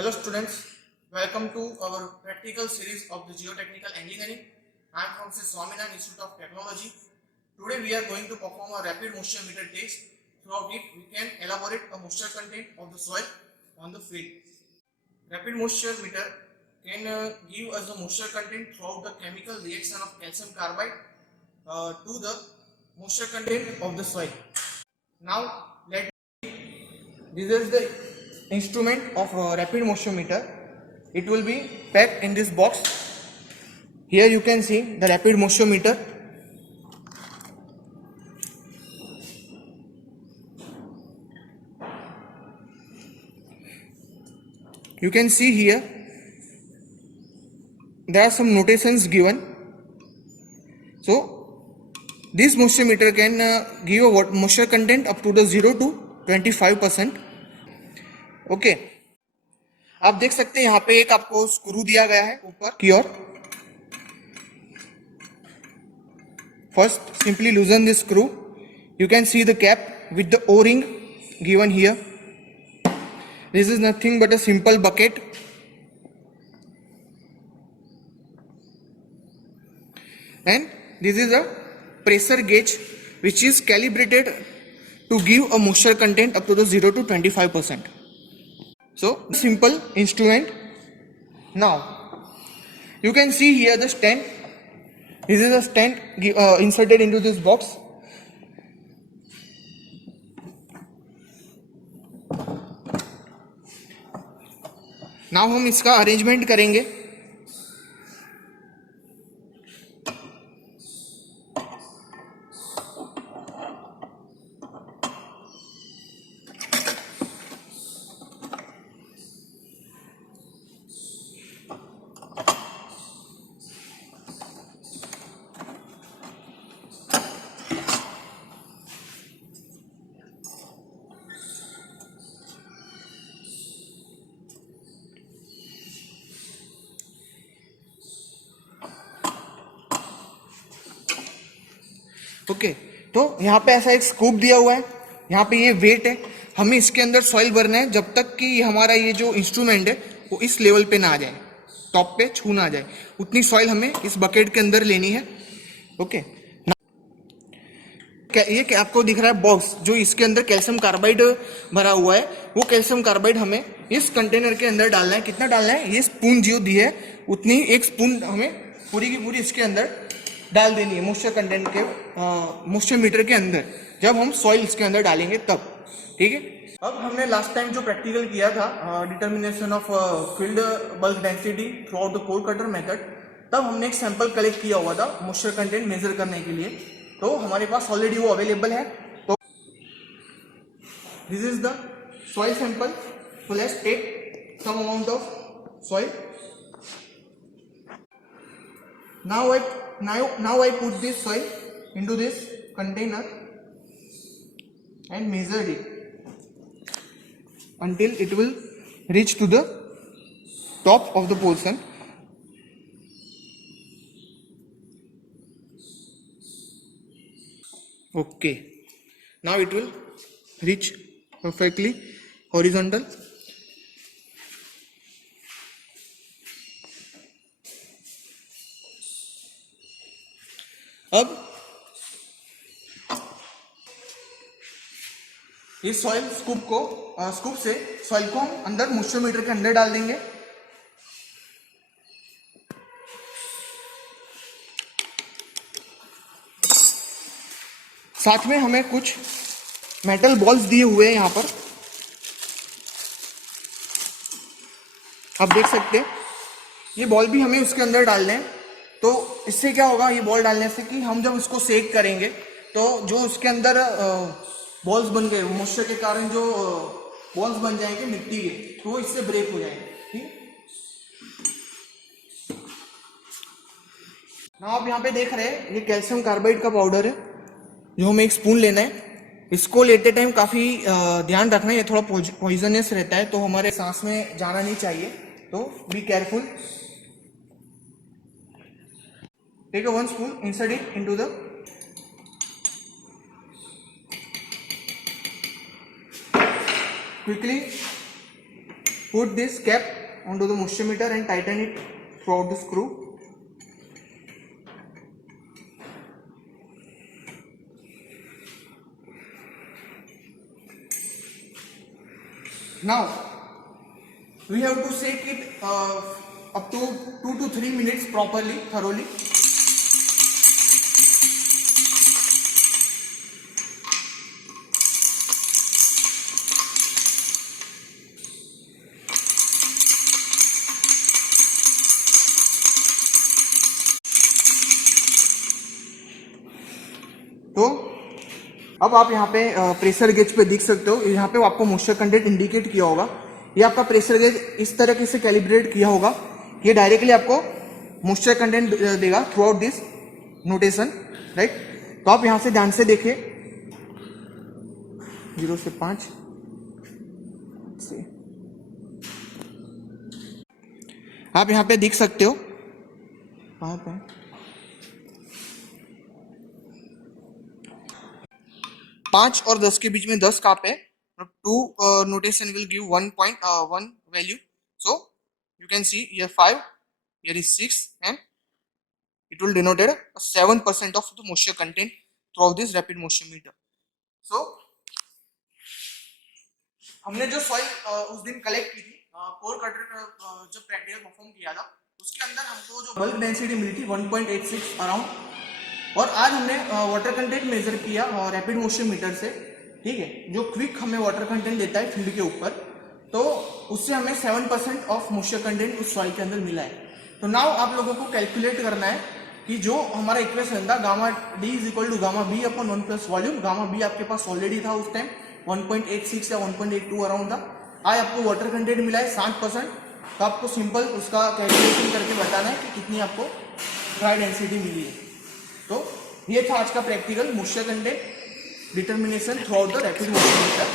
Hello students, welcome to our practical series of the Geotechnical Engineering. I am from Swaminathan Institute of Technology. Today we are going to perform a rapid moisture meter test. Throughout it, we can elaborate a moisture content of the soil on the field. Rapid moisture meter can give us the moisture content throughout the chemical reaction of calcium carbide to the moisture content of the soil. Now, this is the instrument of rapid moisture meter. It will be packed in this box. Here you can see the rapid moisture meter. You can see here there are some notations given. So this moisture meter can give a moisture content up to the 0 to 25%. ओके आप देख सकते हैं यहाँ पे एक आपको स्क्रू दिया गया है ऊपर की ओर. First simply loosen this screw. You can see the cap with the O-ring given here. This is nothing but a simple bucket. And this is a pressure gauge which is calibrated to give a moisture content up to the 0 to 25%. So simple instrument. Now you can see here the stand. This is a stand inserted into this box. Now हम इसका अरेंजमेंट करेंगे. ओके तो यहाँ पे ऐसा एक स्कूप दिया हुआ है. यहाँ पे ये वेट है. हमें इसके अंदर सॉइल भरना है जब तक कि हमारा ये जो इंस्ट्रूमेंट है वो इस लेवल पे ना आ जाए, टॉप पे छू ना आ जाए. उतनी सॉइल हमें इस बकेट के अंदर लेनी है. ओके ये क्या आपको दिख रहा है बॉक्स जो इसके अंदर कैल्शियम कार्बाइड भरा हुआ है, वो कैल्शियम कार्बाइड हमें इस कंटेनर के अंदर डालना है. कितना डालना है? ये स्पून जो दी है उतनी एक स्पून हमें पूरी की पूरी इसके अंदर डाल देनी है मोइस्चर कंटेंट के मोइस्चर मीटर के अंदर. जब हम सॉइल इसके अंदर डालेंगे तब. ठीक है. अब हमने लास्ट टाइम जो प्रैक्टिकल किया था determination of field bulk density through out the core cutter method, तब हमने एक सैंपल कलेक्ट किया हुआ था मोइस्चर कंटेंट मेजर करने के लिए. तो हमारे पास ऑलरेडी वो अवेलेबल है. तो this is the soil sample. So let's take some amount of soil. Now I put this soil into this container and measure it until it will reach to the top of the portion. Okay, now it will reach perfectly horizontal. अब इस soil scoop से सॉइल को हम अंदर moisture metre के अंदर डाल देंगे. साथ में हमें कुछ मेटल बॉल्स दिए हुए हैं यहाँ पर. आप देख सकते हैं ये बॉल भी हमें उसके अंदर डालने हैं. तो इससे क्या होगा, ये बॉल डालने से कि हम जब इसको सेक करेंगे तो जो उसके अंदर बॉल्स बन गए मोइस्चर के कारण जो बॉल्स बन जाएंगे मिट्टी के, तो इससे ब्रेक हो जाएंगे. ठीक. ना आप यहाँ पे देख रहे हैं ये कैल्शियम कार्बाइड का पाउडर है जो हमें एक स्पून लेना है. इसको लेते टाइम काफी ध्यान रखना है, ये थोड़ा पॉइजनस रहता है तो हमारे सांस में जाना नहीं चाहिए. तो be careful. Take a one spoon, insert it into the quickly Put this cap onto the moisture meter and tighten it throughout the screw. Now we have to shake it up to 2 to 3 minutes properly, thoroughly. तो अब आप यहाँ पे pressure gauge पे देख सकते हो, यहाँ पे आपको मॉइस्चर कंटेंट इंडिकेट किया होगा। ये आपका प्रेशर गेज इस तरह से कैलिब्रेट किया होगा, ये डायरेक्टली आपको मॉइस्चर कंटेंट देगा through out this notation, right. तो आप यहाँ से ध्यान से देखिए, 0 से 5 से आप यहाँ पे देख सकते हो, कहाँ पे 5 और 10 के बीच में 10 काप है। 2 notation will give 1.1 value. So you can see here 5, here is 6, and it will denoted 7% of the moisture content throughout this rapid moisture meter. So हमने जो सॉइल उस दिन कलेक्ट की थी, कोर कटर जो प्रैक्टिकल परफॉर्म किया था, उसके अंदर हमको जो बल्क डेंसिटी मिली थी 1.86 अराउंड, और आज हमने वाटर कंटेंट मेजर किया रैपिड मोशन मीटर से, ठीक है। जो क्विक हमें वाटर कंटेंट देता है फील्ड के ऊपर, तो उससे हमें 7% ऑफ मॉइस्चर कंटेंट उस सॉइल के अंदर मिला है। तो नाउ आप लोगों को कैलकुलेट करना है कि जो हमारा इक्वेशन था gamma d is equal to gamma b upon 1 plus volume. Gamma b आपके पास ऑलरेडी था उस टाइम 1.86 या 1.82 अराउंड था। आज आपको वाटर कंटेंट मिला है 7%, तो आपको सिंपल उसका कैलकुलेशन करके बताना है कि कितनी आपको ड्राई डेंसिटी मिली है। तो ये था आज का practical moisture content determination throughout the rapid motion meter.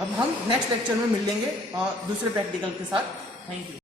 अब हम नेक्स्ट लेक्चर में मिल लेंगे दूसरे प्रैक्टिकल के साथ। Thank you.